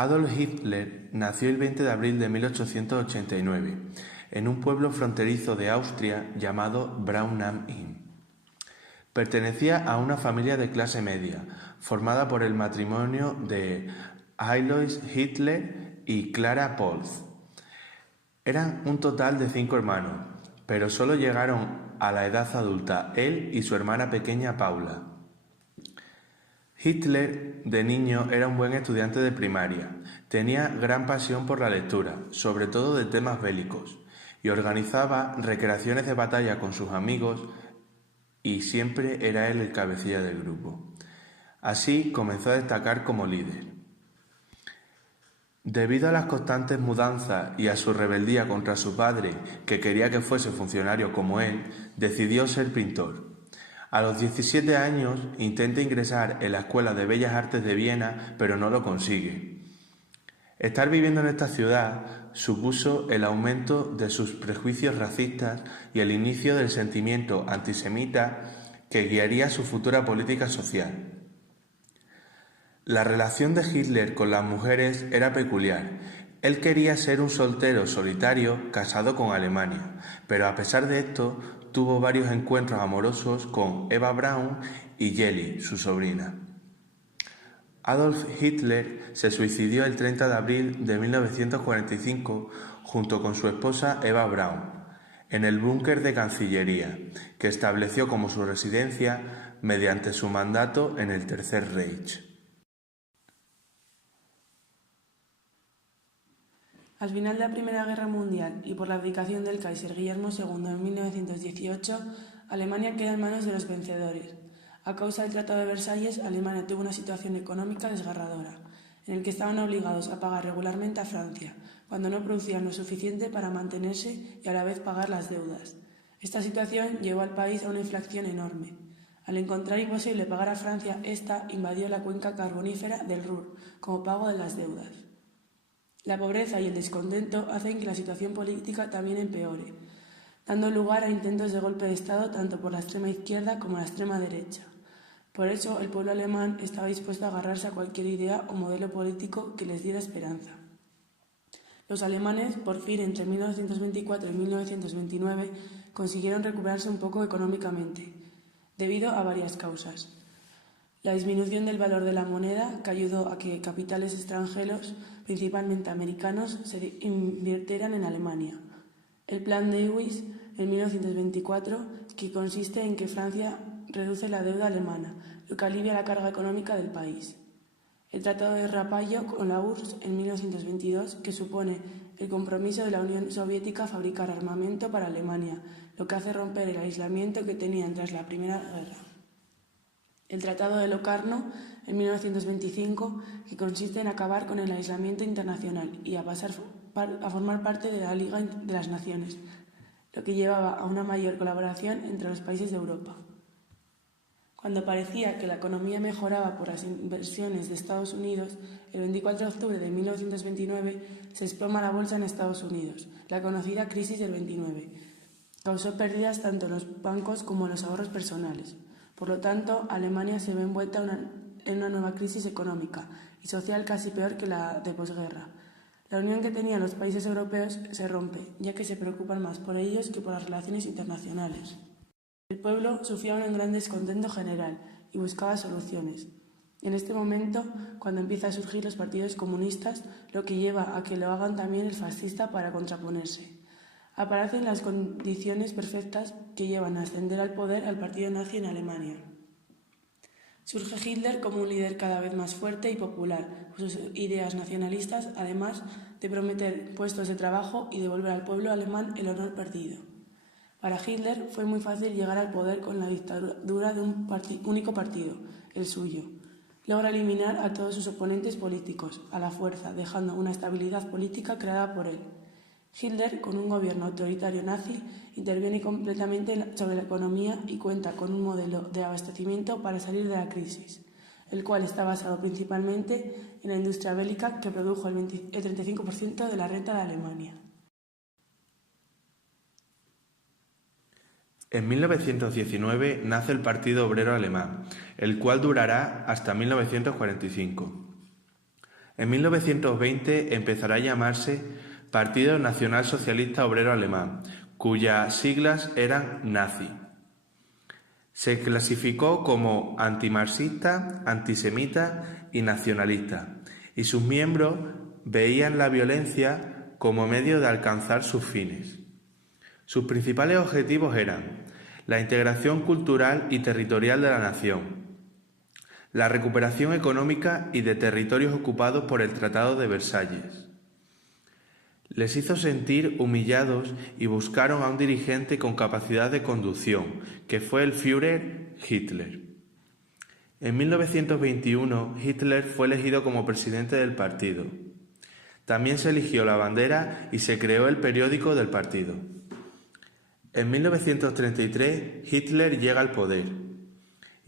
Adolf Hitler nació el 20 de abril de 1889 en un pueblo fronterizo de Austria llamado Braun am Inn. Pertenecía a una familia de clase media, formada por el matrimonio de Alois Hitler y Clara Pfalz. Eran un total de 5 hermanos, pero solo llegaron a la edad adulta él y su hermana pequeña Paula. Hitler, de niño, era un buen estudiante de primaria. Tenía gran pasión por la lectura, sobre todo de temas bélicos, y organizaba recreaciones de batalla con sus amigos y siempre era él el cabecilla del grupo. Así comenzó a destacar como líder. Debido a las constantes mudanzas y a su rebeldía contra su padre, que quería que fuese funcionario como él, decidió ser pintor. A los 17 años intenta ingresar en la Escuela de Bellas Artes de Viena, pero no lo consigue. Estar viviendo en esta ciudad supuso el aumento de sus prejuicios racistas y el inicio del sentimiento antisemita que guiaría su futura política social. La relación de Hitler con las mujeres era peculiar. Él quería ser un soltero solitario casado con Alemania, pero a pesar de esto tuvo varios encuentros amorosos con Eva Braun y Jelly, su sobrina. Adolf Hitler se suicidó el 30 de abril de 1945 junto con su esposa Eva Braun, en el búnker de Cancillería, que estableció como su residencia mediante su mandato en el Tercer Reich. Al final de la Primera Guerra Mundial y por la abdicación del Kaiser Guillermo II en 1918, Alemania queda en manos de los vencedores. A causa del Tratado de Versalles, Alemania tuvo una situación económica desgarradora, en el que estaban obligados a pagar regularmente a Francia, cuando no producían lo suficiente para mantenerse y a la vez pagar las deudas. Esta situación llevó al país a una inflación enorme. Al encontrar imposible pagar a Francia, ésta invadió la cuenca carbonífera del Ruhr como pago de las deudas. La pobreza y el descontento hacen que la situación política también empeore, dando lugar a intentos de golpe de Estado tanto por la extrema izquierda como la extrema derecha. Por eso, el pueblo alemán estaba dispuesto a agarrarse a cualquier idea o modelo político que les diera esperanza. Los alemanes, por fin, entre 1924 y 1929, consiguieron recuperarse un poco económicamente, debido a varias causas. La disminución del valor de la moneda, que ayudó a que capitales extranjeros, principalmente americanos, se invirtieran en Alemania. El Plan Dewey, en 1924, que consiste en que Francia reduce la deuda alemana, lo que alivia la carga económica del país. El Tratado de Rapallo con la URSS, en 1922, que supone el compromiso de la Unión Soviética a fabricar armamento para Alemania, lo que hace romper el aislamiento que tenían tras la Primera Guerra. El Tratado de Locarno, en 1925, que consiste en acabar con el aislamiento internacional y a pasar a formar parte de la Liga de las Naciones, lo que llevaba a una mayor colaboración entre los países de Europa. Cuando parecía que la economía mejoraba por las inversiones de Estados Unidos, el 24 de octubre de 1929 se desploma la bolsa en Estados Unidos, la conocida crisis del 29. Causó pérdidas tanto en los bancos como en los ahorros personales. Por lo tanto, Alemania se ve envuelta en una nueva crisis económica y social casi peor que la de posguerra. La unión que tenían los países europeos se rompe, ya que se preocupan más por ellos que por las relaciones internacionales. El pueblo sufría un gran descontento general y buscaba soluciones. En este momento, cuando empieza a surgir los partidos comunistas, lo que lleva a que lo hagan también el fascista para contraponerse. Aparecen las condiciones perfectas que llevan a ascender al poder al partido nazi en Alemania. Surge Hitler como un líder cada vez más fuerte y popular, por sus ideas nacionalistas, además de prometer puestos de trabajo y devolver al pueblo alemán el honor perdido. Para Hitler fue muy fácil llegar al poder con la dictadura de un único partido, el suyo. Logra eliminar a todos sus oponentes políticos, a la fuerza, dejando una estabilidad política creada por él. Hitler, con un gobierno autoritario nazi, interviene completamente sobre la economía y cuenta con un modelo de abastecimiento para salir de la crisis, el cual está basado principalmente en la industria bélica que produjo el 35% de la renta de Alemania. En 1919 nace el Partido Obrero Alemán, el cual durará hasta 1945. En 1920 empezará a llamarse Partido Nacional Socialista Obrero Alemán, cuyas siglas eran nazi. Se clasificó como antimarxista, antisemita y nacionalista, y sus miembros veían la violencia como medio de alcanzar sus fines. Sus principales objetivos eran la integración cultural y territorial de la nación, la recuperación económica y de territorios ocupados por el Tratado de Versalles. Les hizo sentir humillados y buscaron a un dirigente con capacidad de conducción, que fue el Führer Hitler. En 1921, Hitler fue elegido como presidente del partido. También se eligió la bandera y se creó el periódico del partido. En 1933, Hitler llega al poder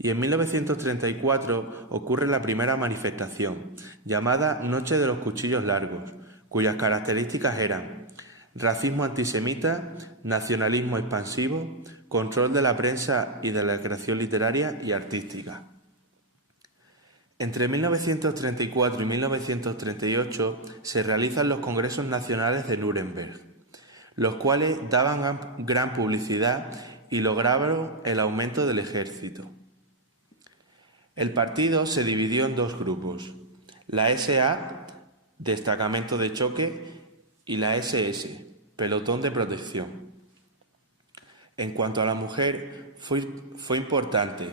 y en 1934 ocurre la primera manifestación, llamada Noche de los Cuchillos Largos, cuyas características eran racismo antisemita, nacionalismo expansivo, control de la prensa y de la creación literaria y artística. Entre 1934 y 1938 se realizan los Congresos Nacionales de Nuremberg, los cuales daban gran publicidad y lograron el aumento del ejército. El partido se dividió en dos grupos, la SA, Destacamento de Choque, y la SS, Pelotón de Protección. En cuanto a la mujer, fue importante,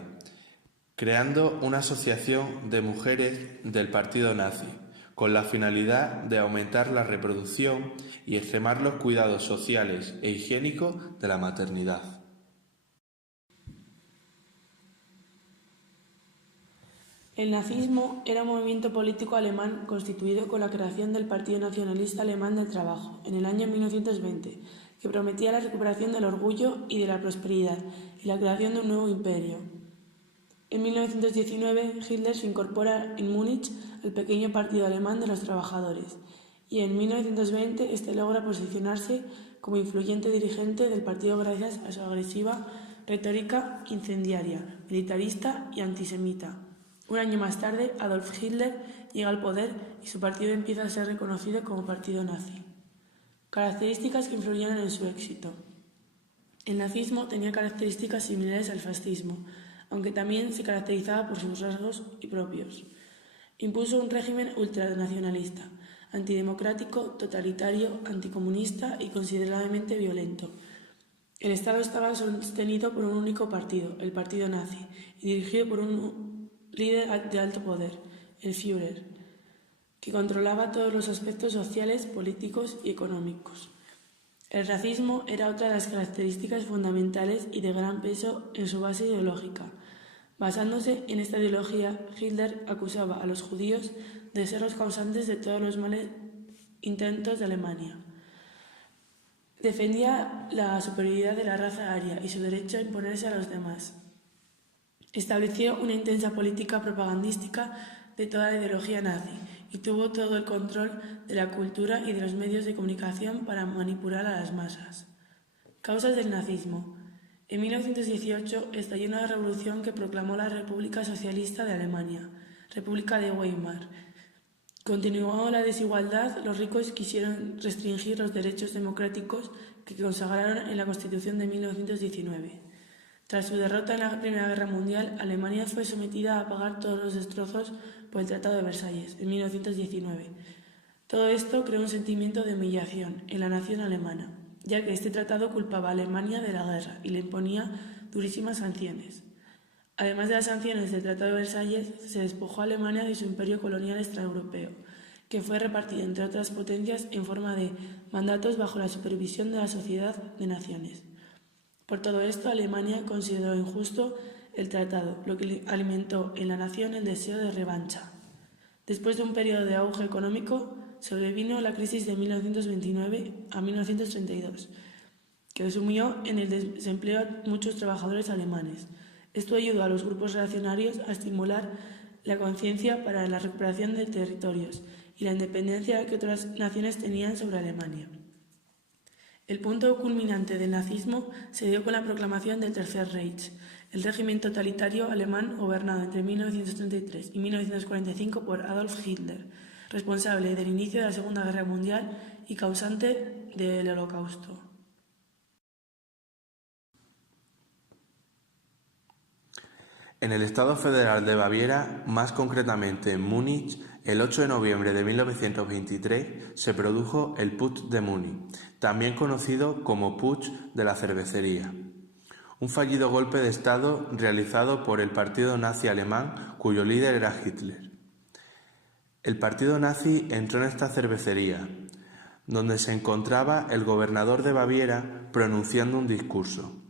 creando una asociación de mujeres del partido nazi, con la finalidad de aumentar la reproducción y extremar los cuidados sociales e higiénicos de la maternidad. El nazismo era un movimiento político alemán constituido con la creación del Partido Nacionalista Alemán del Trabajo en el año 1920, que prometía la recuperación del orgullo y de la prosperidad y la creación de un nuevo imperio. En 1919, Hitler se incorpora en Múnich al pequeño Partido Alemán de los Trabajadores y en 1920 este logra posicionarse como influyente dirigente del partido gracias a su agresiva retórica incendiaria, militarista y antisemita. Un año más tarde, Adolf Hitler llega al poder y su partido empieza a ser reconocido como partido nazi. Características que influyeron en su éxito. El nazismo tenía características similares al fascismo, aunque también se caracterizaba por sus rasgos propios. Impuso un régimen ultranacionalista, antidemocrático, totalitario, anticomunista y considerablemente violento. El Estado estaba sostenido por un único partido, el partido nazi, y dirigido por un líder de alto poder, el Führer, que controlaba todos los aspectos sociales, políticos y económicos. El racismo era otra de las características fundamentales y de gran peso en su base ideológica. Basándose en esta ideología, Hitler acusaba a los judíos de ser los causantes de todos los males intentos de Alemania. Defendía la superioridad de la raza aria y su derecho a imponerse a los demás. Estableció una intensa política propagandística de toda la ideología nazi y tuvo todo el control de la cultura y de los medios de comunicación para manipular a las masas. Causas del nazismo. En 1918 estalló una revolución que proclamó la República Socialista de Alemania, República de Weimar. Continuó la desigualdad, los ricos quisieron restringir los derechos democráticos que consagraron en la Constitución de 1919. Tras su derrota en la Primera Guerra Mundial, Alemania fue sometida a pagar todos los destrozos por el Tratado de Versalles en 1919. Todo esto creó un sentimiento de humillación en la nación alemana, ya que este tratado culpaba a Alemania de la guerra y le imponía durísimas sanciones. Además de las sanciones del Tratado de Versalles, se despojó a Alemania de su imperio colonial extraeuropeo, que fue repartido entre otras potencias en forma de mandatos bajo la supervisión de la Sociedad de Naciones. Por todo esto, Alemania consideró injusto el tratado, lo que alimentó en la nación el deseo de revancha. Después de un periodo de auge económico, sobrevino la crisis de 1929 a 1932, que sumió en el desempleo a muchos trabajadores alemanes. Esto ayudó a los grupos reaccionarios a estimular la conciencia para la recuperación de territorios y la independencia que otras naciones tenían sobre Alemania. El punto culminante del nazismo se dio con la proclamación del Tercer Reich, el régimen totalitario alemán gobernado entre 1933 y 1945 por Adolf Hitler. responsable del inicio de la Segunda Guerra Mundial y causante del Holocausto. En el Estado Federal de Baviera, más concretamente en Múnich, el 8 de noviembre de 1923 se produjo el Putsch de Múnich, también conocido como Putsch de la Cervecería, un fallido golpe de Estado realizado por el partido nazi alemán cuyo líder era Hitler. El partido nazi entró en esta cervecería, donde se encontraba el gobernador de Baviera pronunciando un discurso.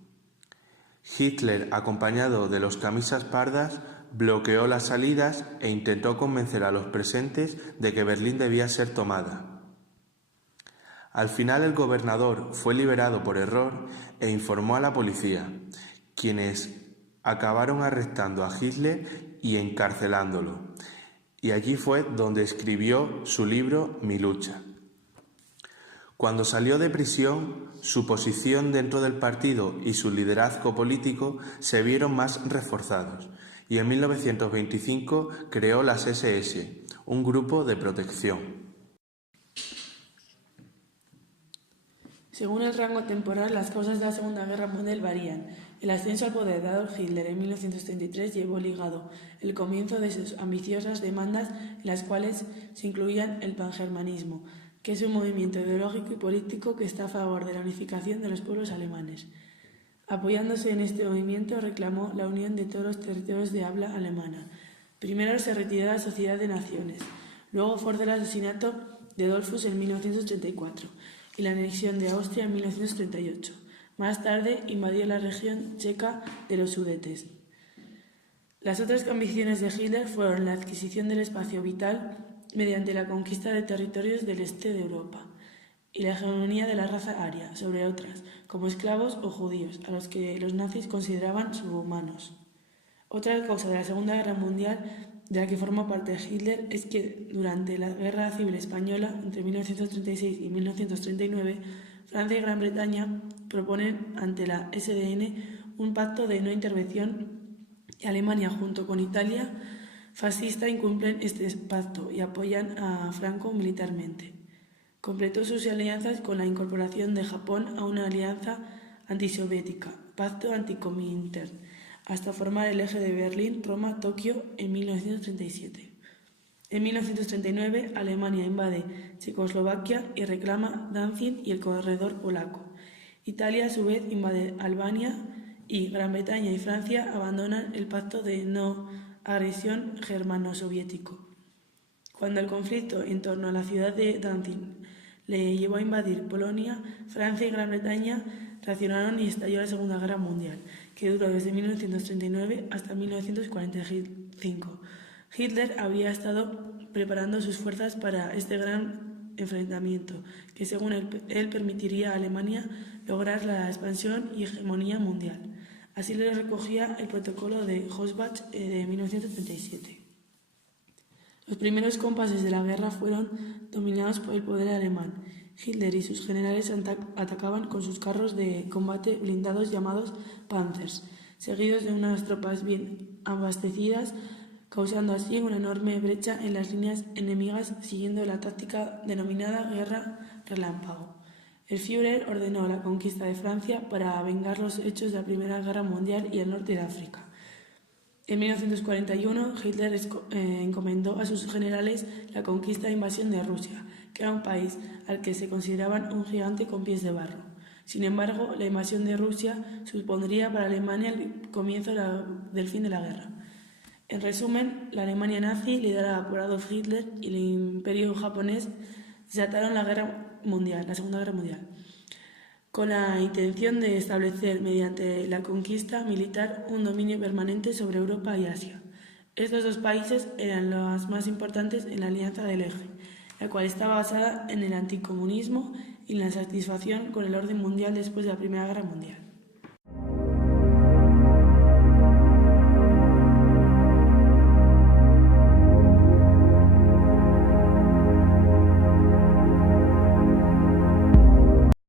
Hitler, acompañado de los camisas pardas, bloqueó las salidas e intentó convencer a los presentes de que Berlín debía ser tomada. Al final el gobernador fue liberado por error e informó a la policía, quienes acabaron arrestando a Hitler y encarcelándolo, y allí fue donde escribió su libro Mi lucha. Cuando salió de prisión, su posición dentro del partido y su liderazgo político se vieron más reforzados, y en 1925 creó las SS, un grupo de protección. Según el rango temporal, las causas de la Segunda Guerra Mundial varían. El ascenso al poder de Adolf Hitler en 1933 llevó ligado el comienzo de sus ambiciosas demandas, en las cuales se incluían el pangermanismo, que es un movimiento ideológico y político que está a favor de la unificación de los pueblos alemanes. Apoyándose en este movimiento, reclamó la unión de todos los territorios de habla alemana. Primero se retiró de la Sociedad de Naciones, luego forzó el asesinato de Dollfuss en 1934 y la anexión de Austria en 1938. Más tarde invadió la región checa de los Sudetes. Las otras ambiciones de Hitler fueron la adquisición del espacio vital mediante la conquista de territorios del este de Europa y la hegemonía de la raza aria sobre otras, como esclavos o judíos, a los que los nazis consideraban subhumanos. Otra causa de la Segunda Guerra Mundial de la que formó parte Hitler es que durante la Guerra Civil Española, entre 1936 y 1939, Francia y Gran Bretaña proponen ante la SDN un pacto de no intervención y Alemania, junto con Italia fascista, incumplen este pacto y apoyan a Franco militarmente. Completó sus alianzas con la incorporación de Japón a una alianza antisoviética, Pacto Anticomintern, hasta formar el eje de Berlín-Roma-Tokio en 1937. En 1939, Alemania invade Checoslovaquia y reclama Danzig y el corredor polaco. Italia, a su vez, invade Albania y Gran Bretaña y Francia abandonan el pacto de no agresión germano-soviético. Cuando el conflicto en torno a la ciudad de Danzig le llevó a invadir Polonia, Francia y Gran Bretaña reaccionaron y estalló la Segunda Guerra Mundial, que duró desde 1939 hasta 1945. Hitler había estado preparando sus fuerzas para este gran enfrentamiento, que según él permitiría a Alemania lograr la expansión y hegemonía mundial. Así lo recogía el protocolo de Hossbach de 1937. Los primeros compases de la guerra fueron dominados por el poder alemán. Hitler y sus generales atacaban con sus carros de combate blindados llamados Panzers, seguidos de unas tropas bien abastecidas, causando así una enorme brecha en las líneas enemigas, siguiendo la táctica denominada guerra relámpago. El Führer ordenó la conquista de Francia para vengar los hechos de la Primera Guerra Mundial y el norte de África. En 1941, Hitler encomendó a sus generales la conquista e invasión de Rusia, que era un país al que se consideraban un gigante con pies de barro. Sin embargo, la invasión de Rusia supondría para Alemania el comienzo del fin de la guerra. En resumen, la Alemania nazi, liderada por Adolf Hitler, y el Imperio japonés desataron la Segunda Guerra Mundial, con la intención de establecer, mediante la conquista militar, un dominio permanente sobre Europa y Asia. Estos dos países eran los más importantes en la Alianza del Eje, la cual estaba basada en el anticomunismo y en la satisfacción con el orden mundial después de la Primera Guerra Mundial.